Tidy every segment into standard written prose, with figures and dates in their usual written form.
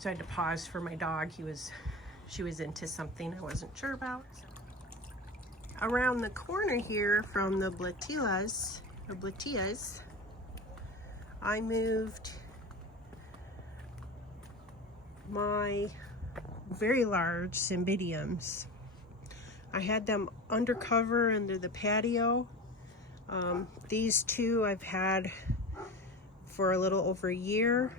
So I had to pause for my dog. She was into something I wasn't sure about. Around the corner here from the Blatillas, I moved my very large cymbidiums. I had them undercover under the patio. These two I've had for a little over a year.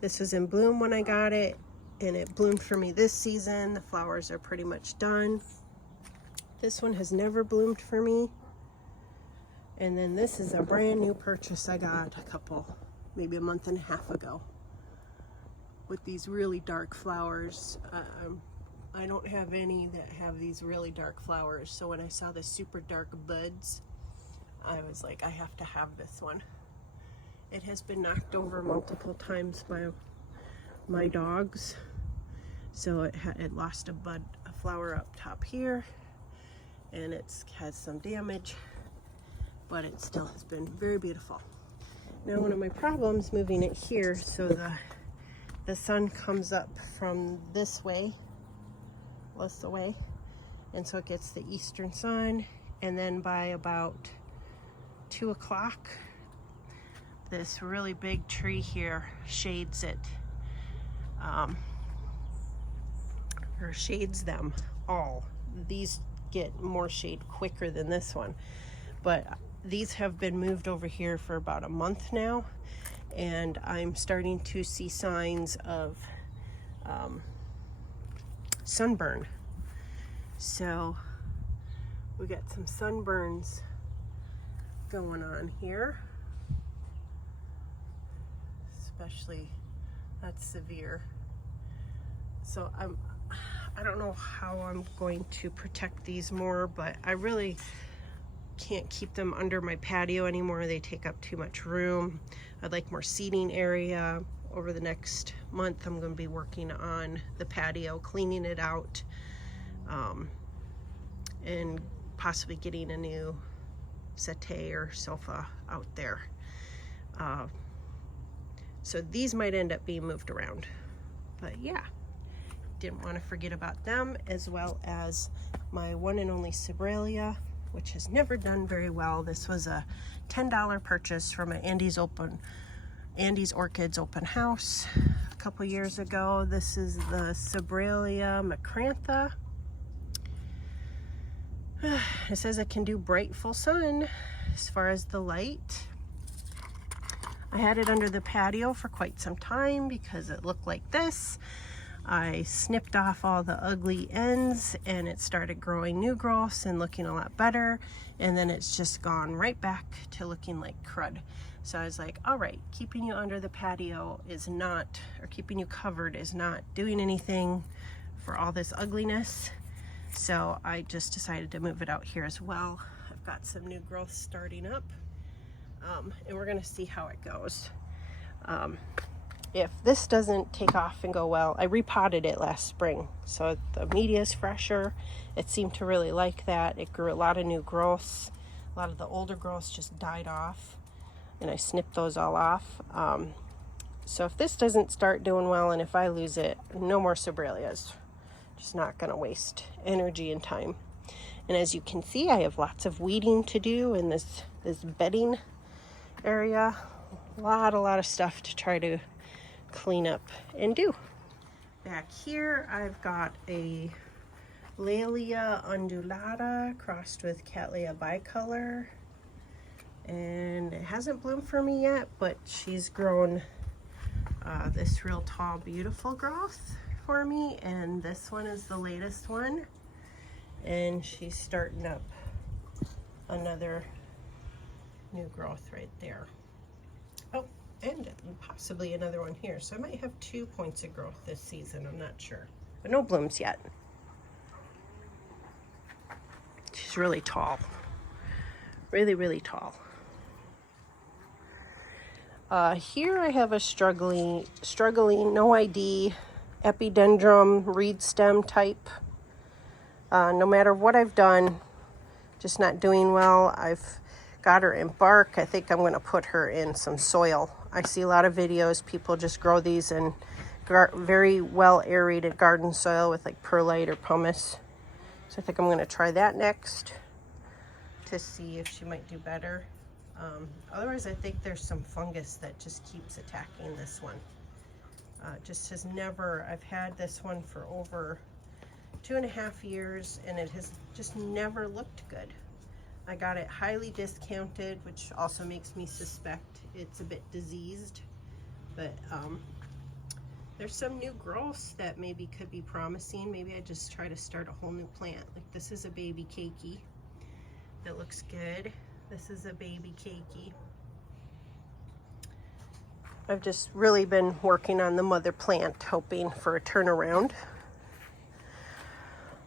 This was in bloom when I got it, and it bloomed for me this season. The flowers are pretty much done. This one has never bloomed for me. And then this is a brand new purchase I got maybe a month and a half ago, with these really dark flowers. I don't have any that have these really dark flowers, so when I saw the super dark buds, I was like, I have to have this one. It has been knocked over multiple times by my dogs, so it lost a flower up top here, and it has some damage, but it still has been very beautiful. Now, one of my problems moving it here, so the sun comes up from this way, and so it gets the eastern sun, and then by about 2 o'clock, this really big tree here shades it, or shades them all. These get more shade quicker than this one, but these have been moved over here for about a month now, and I'm starting to see signs of sunburn. So we got some sunburns going on here. Especially, that's severe. So I don't know how I'm going to protect these more, but I really can't keep them under my patio anymore. They take up too much room. I'd like more seating area. Over the next month, I'm going to be working on the patio, cleaning it out, and possibly getting a new settee or sofa out there. So these might end up being moved around, but yeah, didn't want to forget about them, as well as my one and only Sobralia, which has never done very well. This was a $10 purchase from an Andy's Orchids open house a couple years ago. This is the Sobralia macrantha. It says it can do bright full sun as far as the light. I had it under the patio for quite some time because it looked like this. I snipped off all the ugly ends, and it started growing new growths and looking a lot better, and then it's just gone right back to looking like crud. So I was like, all right, keeping you under the patio is not, or keeping you covered is not doing anything for all this ugliness. So I just decided to move it out here as well. I've got some new growth starting up, and we're gonna see how it goes. If this doesn't take off and go well, I repotted it last spring, so the media is fresher. It seemed to really like that. It grew a lot of new growths. A lot of the older growths just died off, and I snipped those all off. So if this doesn't start doing well, and if I lose it, no more Sobralias. Just not gonna waste energy and time. And as you can see, I have lots of weeding to do in this bedding area. A lot of stuff to try to clean up and do. Back here, I've got a Laelia undulata crossed with Cattleya bicolor, and it hasn't bloomed for me yet, but she's grown this real tall, beautiful growth for me, and this one is the latest one, and she's starting up another new growth right there. Oh, and possibly another one here. So I might have 2 points of growth this season, I'm not sure. But no blooms yet. She's really tall. Really tall. Here I have a struggling, no ID, epidendrum, reed stem type. No matter what I've done, just not doing well. I've got her in bark. I think I'm going to put her in some soil. I see a lot of videos, people just grow these in very well aerated garden soil with like perlite or pumice. So I think I'm going to try that next to see if she might do better. Otherwise, I think there's some fungus that just keeps attacking this one. Just has never, I've had this one for over 2.5 years and it has just never looked good. I got it highly discounted, which also makes me suspect it's a bit diseased, but there's some new growths that maybe could be promising. Maybe I just try to start a whole new plant. Like this is a baby keiki that looks good. This is a baby keiki. I've just really been working on the mother plant, hoping for a turnaround.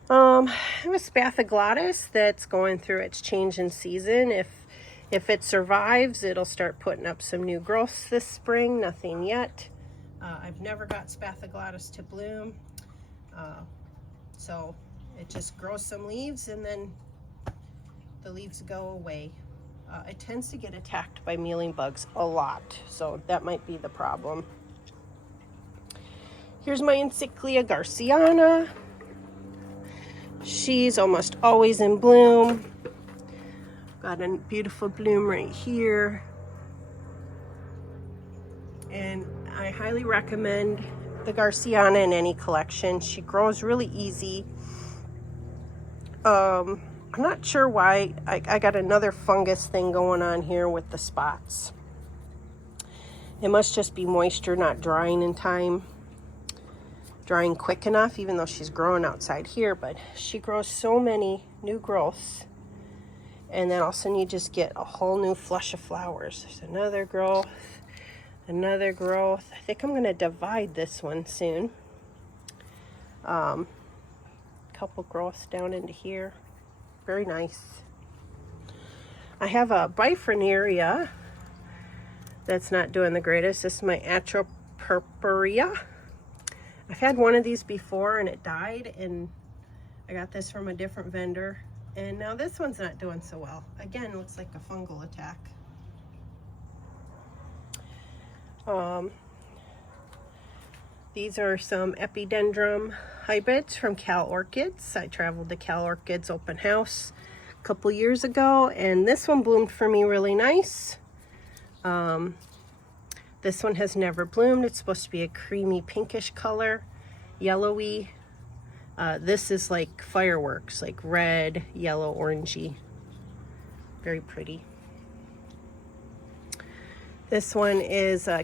I have a spathoglotis that's going through its change in season. If it survives, it'll start putting up some new growths this spring. Nothing yet. I've never got spathoglotis to bloom. So it just grows some leaves and then the leaves go away. It tends to get attacked by mealing bugs a lot, so that might be the problem. Here's my Encyclia garciana. She's almost always in bloom. Got a beautiful bloom right here. And I highly recommend the garciana in any collection. She grows really easy. I'm not sure why. I got another fungus thing going on here with the spots. It must just be moisture not drying in time. Drying quick enough, even though she's growing outside here, but she grows so many new growths. And then all of a sudden you just get a whole new flush of flowers. There's another growth, another growth. I think I'm gonna divide this one soon. Couple growths down into here. Very nice. I have a bifrenaria that's not doing the greatest. This is my atropurpurea. I've had one of these before and it died, and I got this from a different vendor. And now this one's not doing so well. Again, it looks like a fungal attack. These are some epidendrum hybrids from Cal Orchids. I traveled to Cal Orchids open house a couple years ago, and this one bloomed for me really nice. This one has never bloomed. It's supposed to be a creamy pinkish color, yellowy. This is like fireworks, like red, yellow, orangey. Very pretty. This one is a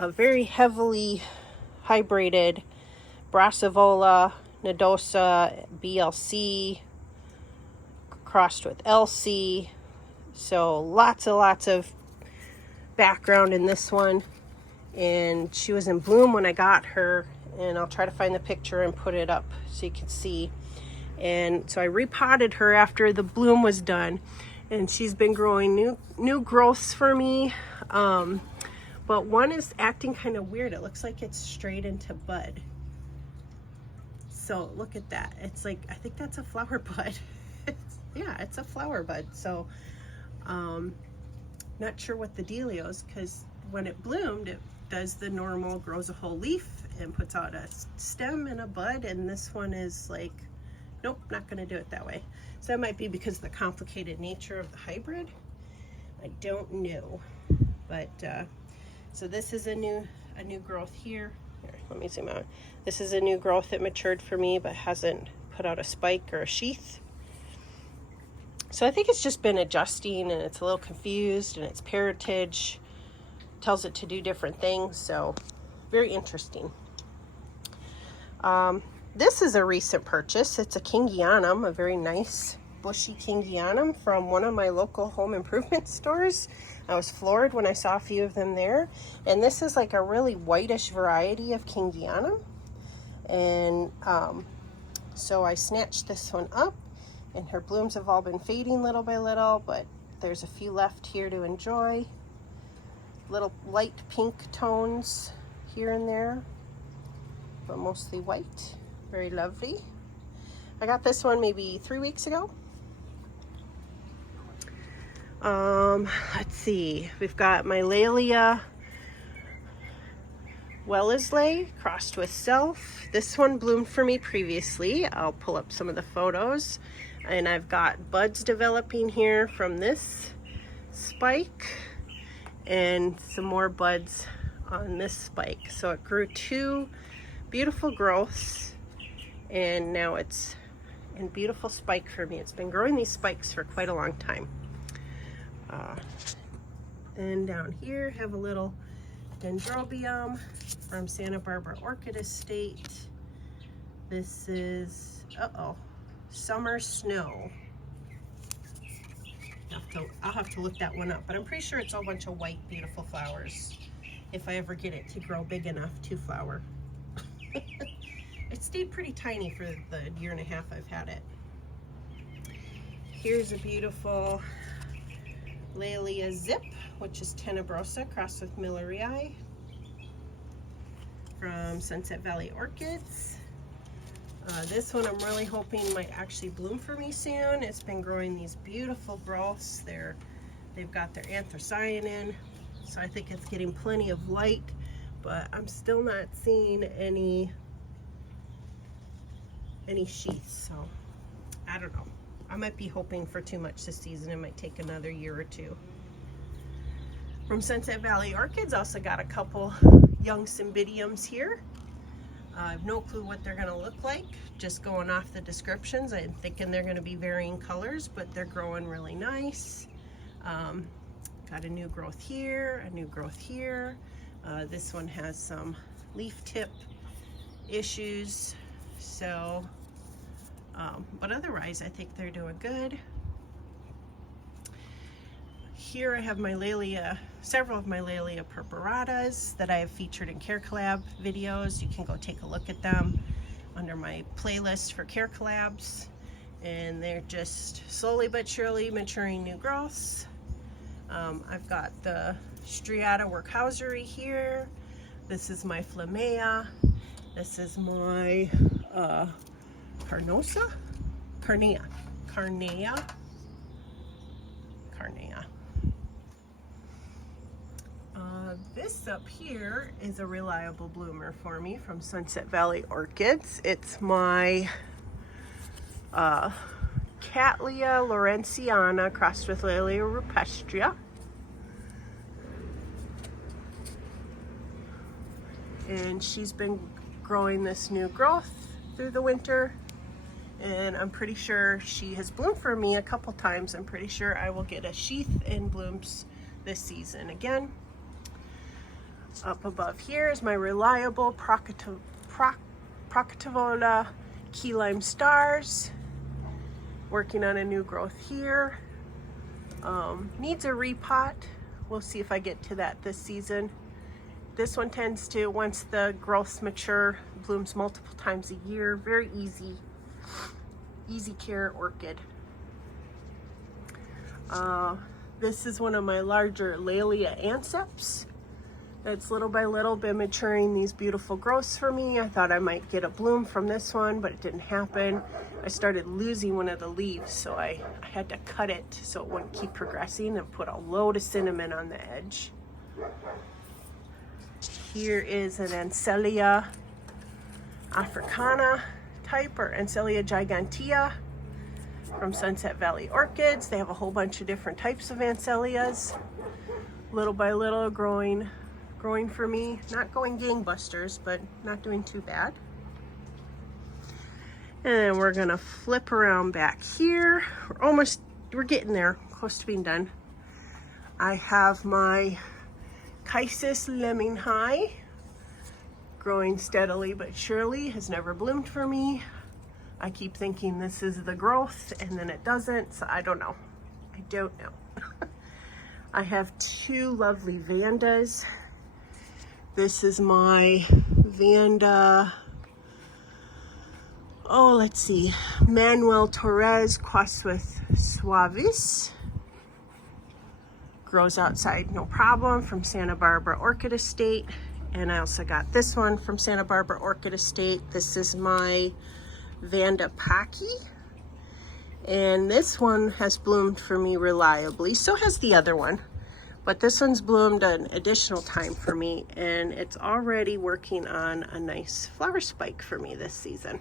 very heavily hybrided Brassivola nodosa BLC crossed with LC. So lots of background in this one. And she was in bloom when I got her. And I'll try to find the picture and put it up so you can see. And so I repotted her after the bloom was done. And she's been growing new growths for me. But one is acting kind of weird. It looks like it's straight into bud. So look at that. It's like, I think that's a flower bud. Yeah, it's a flower bud. So not sure what the dealio is, because when it bloomed, it does the normal, grows a whole leaf and puts out a stem and a bud. And this one is like, nope, not going to do it that way. So that might be because of the complicated nature of the hybrid. I don't know. But so this is a new growth here. Here, let me zoom out. This is a new growth that matured for me but hasn't put out a spike or a sheath. So I think it's just been adjusting, and it's a little confused, and its parentage tells it to do different things. So very interesting. This is a recent purchase. It's a Kingianum, a very nice bushy Kingianum from one of my local home improvement stores. I was floored when I saw a few of them there. And this is like a really whitish variety of Kingianum. And so I snatched this one up, and her blooms have all been fading little by little, but there's a few left here to enjoy. Little light pink tones here and there, but mostly white. Very lovely. I got this one maybe 3 weeks ago. Let's see, we've got my Laelia Wellesley crossed with Self. This one bloomed for me previously. I'll pull up some of the photos. And I've got buds developing here from this spike and some more buds on this spike. So it grew 2 beautiful growths, and now it's in beautiful spike for me. It's been growing these spikes for quite a long time. And down here have a little dendrobium from Santa Barbara Orchid Estate. This is, Summer Snow. I'll have to look that one up, but I'm pretty sure it's a bunch of white, beautiful flowers. If I ever get it to grow big enough to flower. It stayed pretty tiny for the 1.5 years I've had it. Here's a beautiful Laelia Zip, which is tenebrosa crossed with Millerii from Sunset Valley Orchids. This one I'm really hoping might actually bloom for me soon. It's been growing these beautiful growths. They've got their anthocyanin, so I think it's getting plenty of light, but I'm still not seeing any sheaths, so I don't know. I might be hoping for too much this season. It might take another year or two. From Sunset Valley Orchids, also got a couple young cymbidiums here. I have no clue what they're going to look like, just going off the descriptions. I'm thinking they're going to be varying colors, but they're growing really nice. Got a new growth here, a new growth here. This one has some leaf tip issues, so but otherwise I think they're doing good. Here I have my several of my Laelia purpuratas that I have featured in Care Collab videos. You can go take a look at them under my playlist for Care Collabs, and they're just slowly but surely maturing new growths. I've got the Striata Workhausery here. This is my Flammea. This is my Carnea. This up here is a reliable bloomer for me from Sunset Valley Orchids. It's my Cattleya Lawrenceana crossed with Laelia rupestria. And she's been growing this new growth through the winter, and I'm pretty sure she has bloomed for me a couple times. I'm pretty sure I will get a sheath and blooms this season again. Up above here is my reliable Proctavola Key Lime Stars. Working on a new growth here. Needs a repot. We'll see if I get to that this season. This one tends to, once the growths mature, blooms multiple times a year. Very easy care orchid. This is one of my larger Laelia anceps. It's little by little been maturing these beautiful growths for me. I thought I might get a bloom from this one, but it didn't happen. I started losing one of the leaves, so I had to cut it so it wouldn't keep progressing, and put a load of cinnamon on the edge. Here is an Ancelia africana type, or Ancelia gigantea from Sunset Valley Orchids. They have a whole bunch of different types of Ancelias. Little by little growing for me. Not going gangbusters, but not doing too bad. And then we're gonna flip around back here. We're getting there, close to being done. I have my Chysis Lemminghii growing steadily but surely, has never bloomed for me. I keep thinking this is the growth, and then it doesn't, so I don't know. I have 2 lovely Vandas. This is my Vanda, let's see, Manuel Torres crossed with Suavis. Grows outside no problem from Santa Barbara Orchid Estate. And I also got this one from Santa Barbara Orchid Estate. This is my Vanda Paki. And this one has bloomed for me reliably. So has the other one. But this one's bloomed an additional time for me, and it's already working on a nice flower spike for me this season.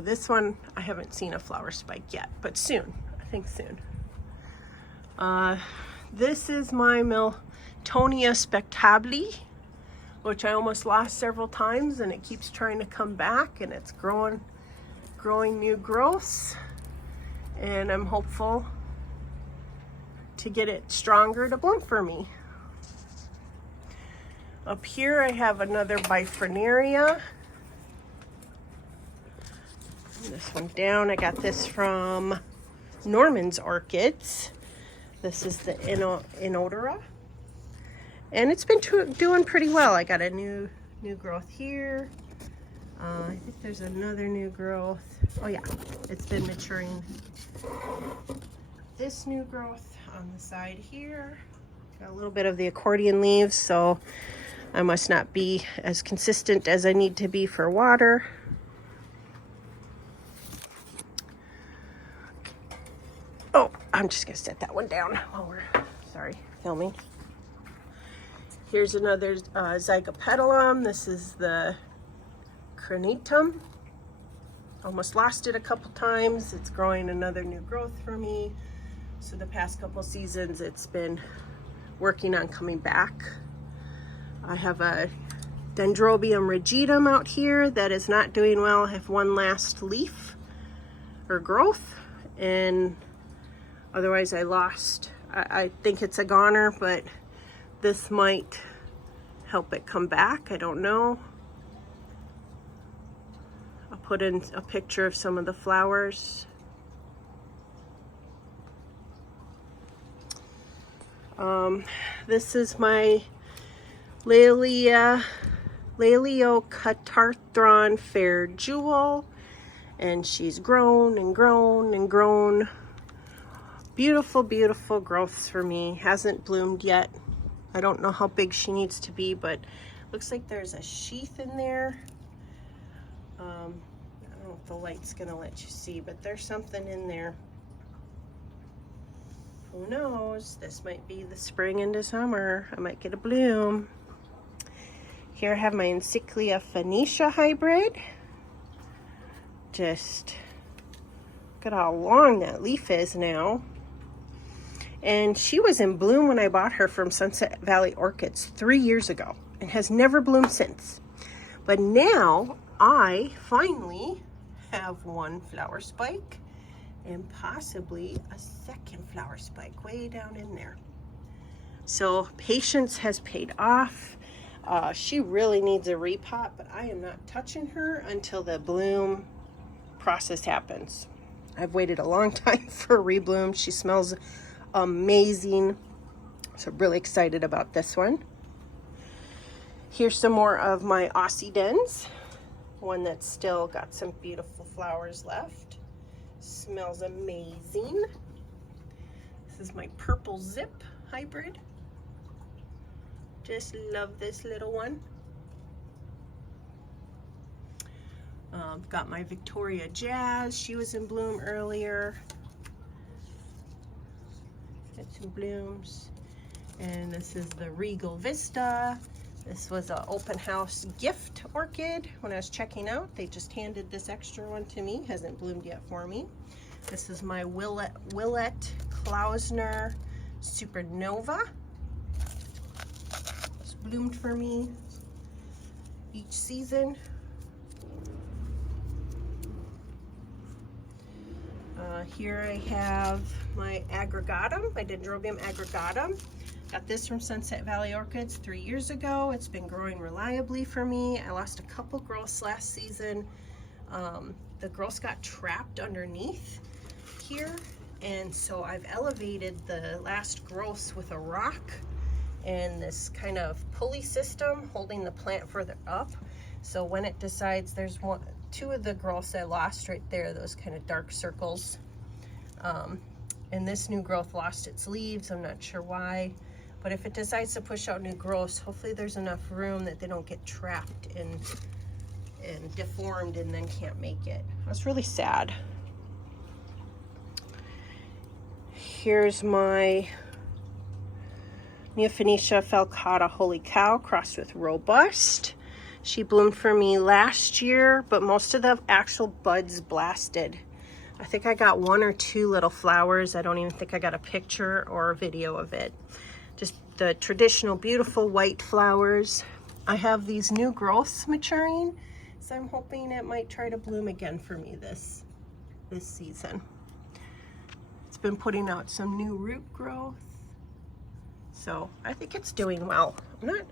This one, I haven't seen a flower spike yet, but soon, I think soon. This is my Miltonia spectabile, which I almost lost several times, and it keeps trying to come back, and it's growing new growths, and I'm hopeful to get it stronger to bloom for me. Up here I have another Bifrenaria. This one down, I got this from Norman's Orchids. This is the Inodora. And it's been doing pretty well. I got a new growth here. I think there's another new growth. Oh yeah, it's been maturing. This new growth on the side here. Got a little bit of the accordion leaves, so I must not be as consistent as I need to be for water. Oh, I'm just gonna set that one down while we're, filming. Here's another Zygopetalum. This is the Cranitum. Almost lost it a couple times. It's growing another new growth for me. So the past couple seasons, it's been working on coming back. I have a Dendrobium rigidum out here that is not doing well. I have one last leaf or growth, and otherwise I lost. I think it's a goner, but this might help it come back. I don't know. I'll put in a picture of some of the flowers. This is my Leliocatarthron Fair Jewel, and she's grown and grown and grown. Beautiful, beautiful growths for me. Hasn't bloomed yet. I don't know how big she needs to be, but looks like there's a sheath in there. I don't know if the light's gonna let you see, but there's something in there. Who knows? This might be the spring into summer. I might get a bloom. Here I have my Encyclia Phoenicia hybrid. Just look at how long that leaf is now. And she was in bloom when I bought her from Sunset Valley Orchids 3 years ago and has never bloomed since. But now I finally have one flower spike and possibly a second flower spike way down in there. So patience has paid off. She really needs a repot, but I am not touching her until the bloom process happens. I've waited a long time for a rebloom. She smells amazing. So really excited about this one. Here's some more of my Aussie Dens. One that's still got some beautiful flowers left. Smells amazing. This is my Purple Zip hybrid. Just love this little one. Got my Victoria Jazz. She was in bloom earlier. Got some blooms. And this is the Regal Vista. This was an open house gift orchid when I was checking out. They just handed this extra one to me. Hasn't bloomed yet for me. This is my Willett Klausner Supernova. It's bloomed for me each season. Here I have my Aggregatum, my Dendrobium Aggregatum. Got this from Sunset Valley Orchids 3 years ago. It's been growing reliably for me. I lost a couple growths last season. The growths got trapped underneath here, and so I've elevated the last growths with a rock and this kind of pulley system holding the plant further up. So when it decides, there's two of the growths I lost right there, those kind of dark circles. And this new growth lost its leaves. I'm not sure why, but if it decides to push out new growths, hopefully there's enough room that they don't get trapped and deformed and then can't make it. That's really sad. Here's my Neophonetia falcata holy cow crossed with robust. She bloomed for me last year, but most of the actual buds blasted. I think I got 1 or 2 little flowers. I don't even think I got a picture or a video of it. Just the traditional beautiful white flowers. I have these new growths maturing, so I'm hoping it might try to bloom again for me this season. It's been putting out some new root growth. So I think it's doing well.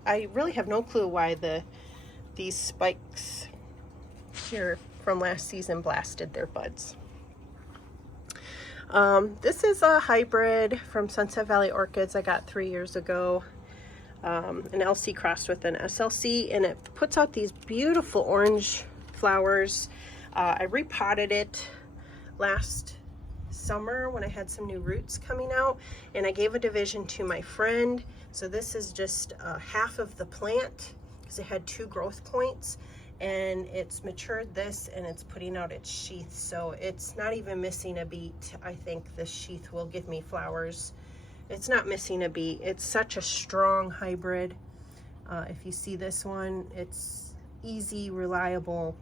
I really have no clue why these spikes here from last season blasted their buds. This is a hybrid from Sunset Valley Orchids I got 3 years ago. An LC crossed with an SLC, and it puts out these beautiful orange flowers. I repotted it last summer when I had some new roots coming out, and I gave a division to my friend. So this is just half of the plant because it had 2 growth points, and it's matured this and it's putting out its sheath, so it's not even missing a beat. I think this sheath will give me flowers. It's not missing a beat. It's such a strong hybrid. If you see this one, it's easy, reliable.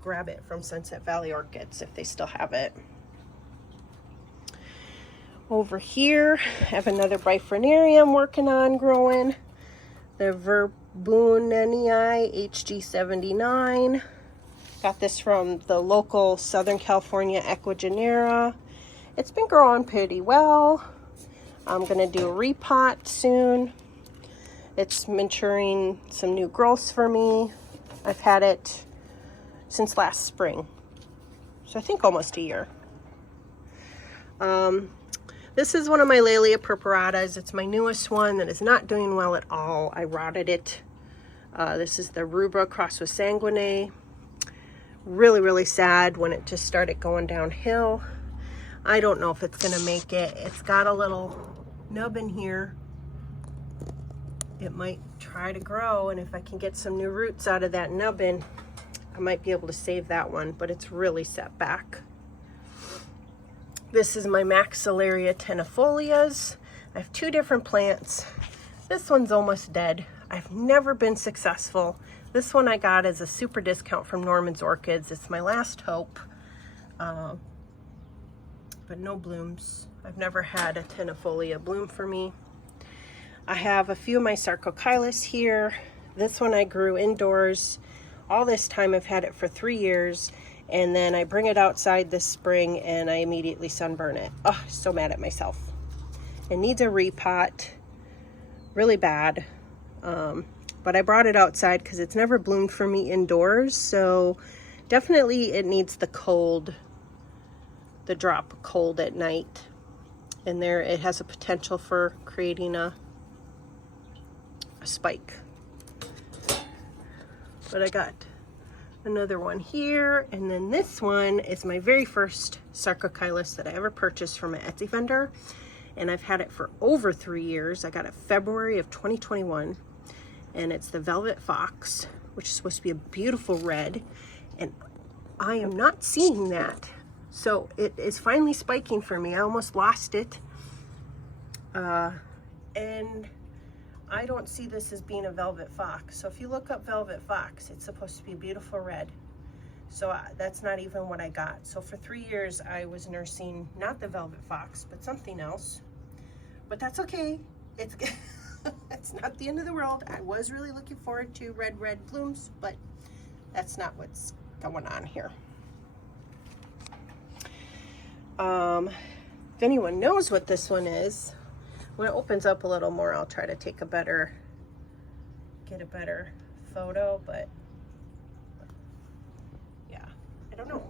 Grab it from Sunset Valley Orchids if they still have it. Over here, I have another Bifreniria I'm working on growing. The Verbunenii HG79. Got this from the local Southern California Equigenera. It's been growing pretty well. I'm gonna do a repot soon. It's maturing some new growths for me. I've had it since last spring, so I think almost a year. This is one of my Laelia purpuratas. It's my newest one that is not doing well at all. I rotted it. This is the Rubra crossed with Sanguinae. Really, really sad when it just started going downhill. I don't know if it's gonna make it. It's got a little nub in here. It might try to grow, and if I can get some new roots out of that nubbin, I might be able to save that one, but it's really set back. This is my Maxillaria tenifolias. I have 2 different plants. This one's almost dead. I've never been successful. This one I got as a super discount from Norman's Orchids. It's my last hope, but no blooms. I've never had a tenifolia bloom for me. I have a few of my Sarcochilus here. This one I grew indoors. All this time I've had it for 3 years. And then I bring it outside this spring and I immediately sunburn it. Oh, so mad at myself. It needs a repot, really bad. But I brought it outside because it's never bloomed for me indoors. So definitely it needs the cold, the drop cold at night. And there it has a potential for creating a spike. But I got another one here, and then this one is my very first Sarcochilus that I ever purchased from an Etsy vendor, and I've had it for over 3 years. I got it February of 2021, and it's the Velvet Fox, which is supposed to be a beautiful red, and I am not seeing that. So it is finally spiking for me. I almost lost it, and I don't see this as being a Velvet Fox. So if you look up Velvet Fox, it's supposed to be a beautiful red. So that's not even what I got. So for 3 years, I was nursing not the Velvet Fox, but something else. But that's okay. It's it's not the end of the world. I was really looking forward to red blooms, but that's not what's going on here. If anyone knows what this one is, when it opens up a little more, I'll try to take get a better photo, but yeah, I don't know.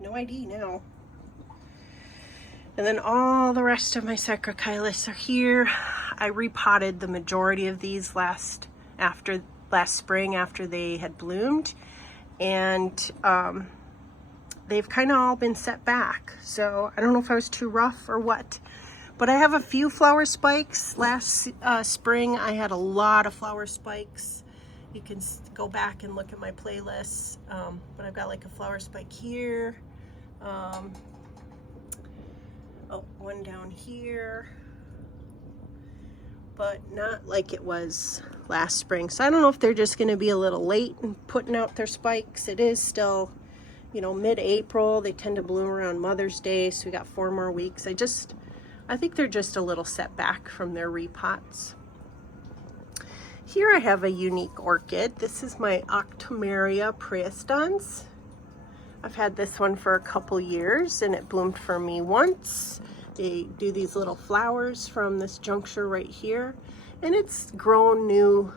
No ID now. And then all the rest of my Sarcochilus are here. I repotted the majority of these last spring after they had bloomed, and they've kind of all been set back. So I don't know if I was too rough or what. But I have a few flower spikes. Last spring, I had a lot of flower spikes. You can go back and look at my playlists. But I've got like a flower spike here. Oh, one down here. but not like it was last spring. So I don't know if they're just going to be a little late in putting out their spikes. It is still, you know, mid-April. They tend to bloom around Mother's Day, so we got 4 more weeks. I think they're just a little set back from their repots. Here I have a unique orchid. This is my Octomeria praestans. I've had this one for a couple years and it bloomed for me once. They do these little flowers from this juncture right here, and it's grown new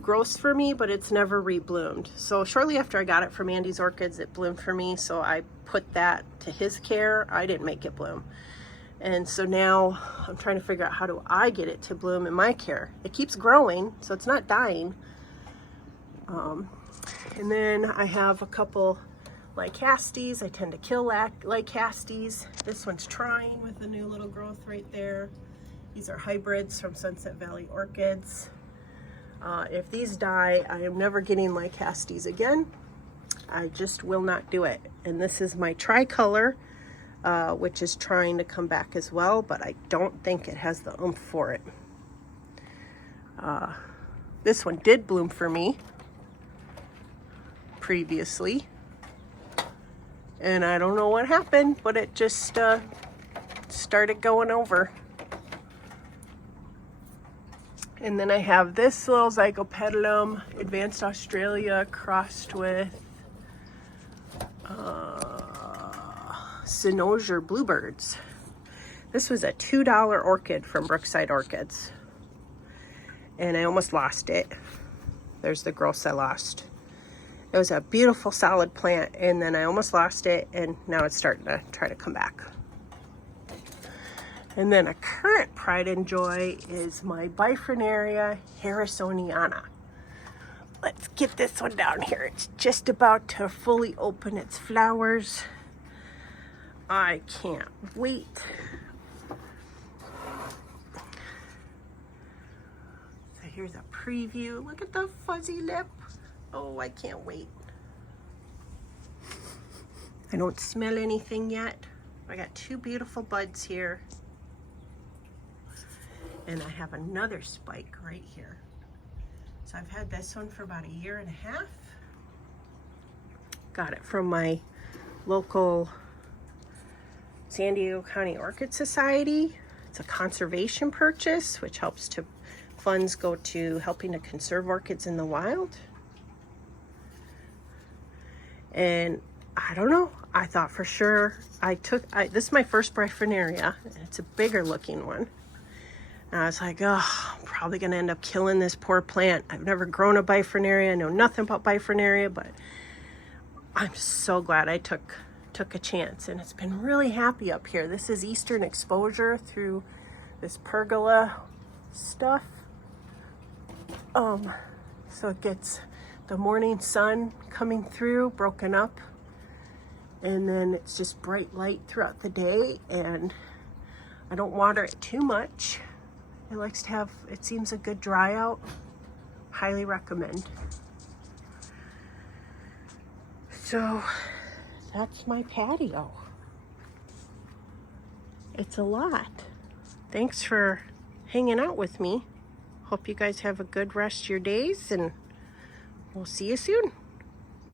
growths for me, but it's never rebloomed. So shortly after I got it from Andy's Orchids, it bloomed for me, so I put that to his care. I didn't make it bloom. And so now I'm trying to figure out how do I get it to bloom in my care. It keeps growing, so it's not dying. And then I have a couple Lycastes. I tend to kill Lycastes. This one's trying with a new little growth right there. These are hybrids from Sunset Valley Orchids. If these die, I am never getting Lycastes again. I just will not do it. And this is my tricolor, which is trying to come back as well, but I don't think it has the oomph for it. This one did bloom for me previously, and I don't know what happened, but it just started going over. And then I have this little Zygopetalum Advanced Australia crossed with Cynosure Bluebirds. This was a $2 orchid from Brookside Orchids, and I almost lost it. There's the growths I lost. It was a beautiful solid plant, and then I almost lost it, and now it's starting to try to come back. And then a current pride and joy is my Bifrenaria harrisoniana. Let's get this one down here. It's just about to fully open its flowers. I can't wait. So here's a preview. Look at the fuzzy lip. Oh, I can't wait. I don't smell anything yet. I got 2 beautiful buds here. And I have another spike right here. So I've had this one for about 1.5 years. Got it from my local San Diego County Orchid Society. It's a conservation purchase, which helps to, funds go to helping to conserve orchids in the wild. And I don't know, I thought for sure, this is my first Bifrenaria, and it's a bigger looking one. And I was like, oh, I'm probably gonna end up killing this poor plant. I've never grown a Bifrenaria, I know nothing about Bifrenaria, but I'm so glad I took a chance, and it's been really happy up here. This is eastern exposure through this pergola stuff. So it gets the morning sun coming through, broken up, and then it's just bright light throughout the day, and I don't water it too much. It likes to have, it seems a good dry out. Highly recommend. So that's my patio. It's a lot. Thanks for hanging out with me. Hope you guys have a good rest of your days, and we'll see you soon.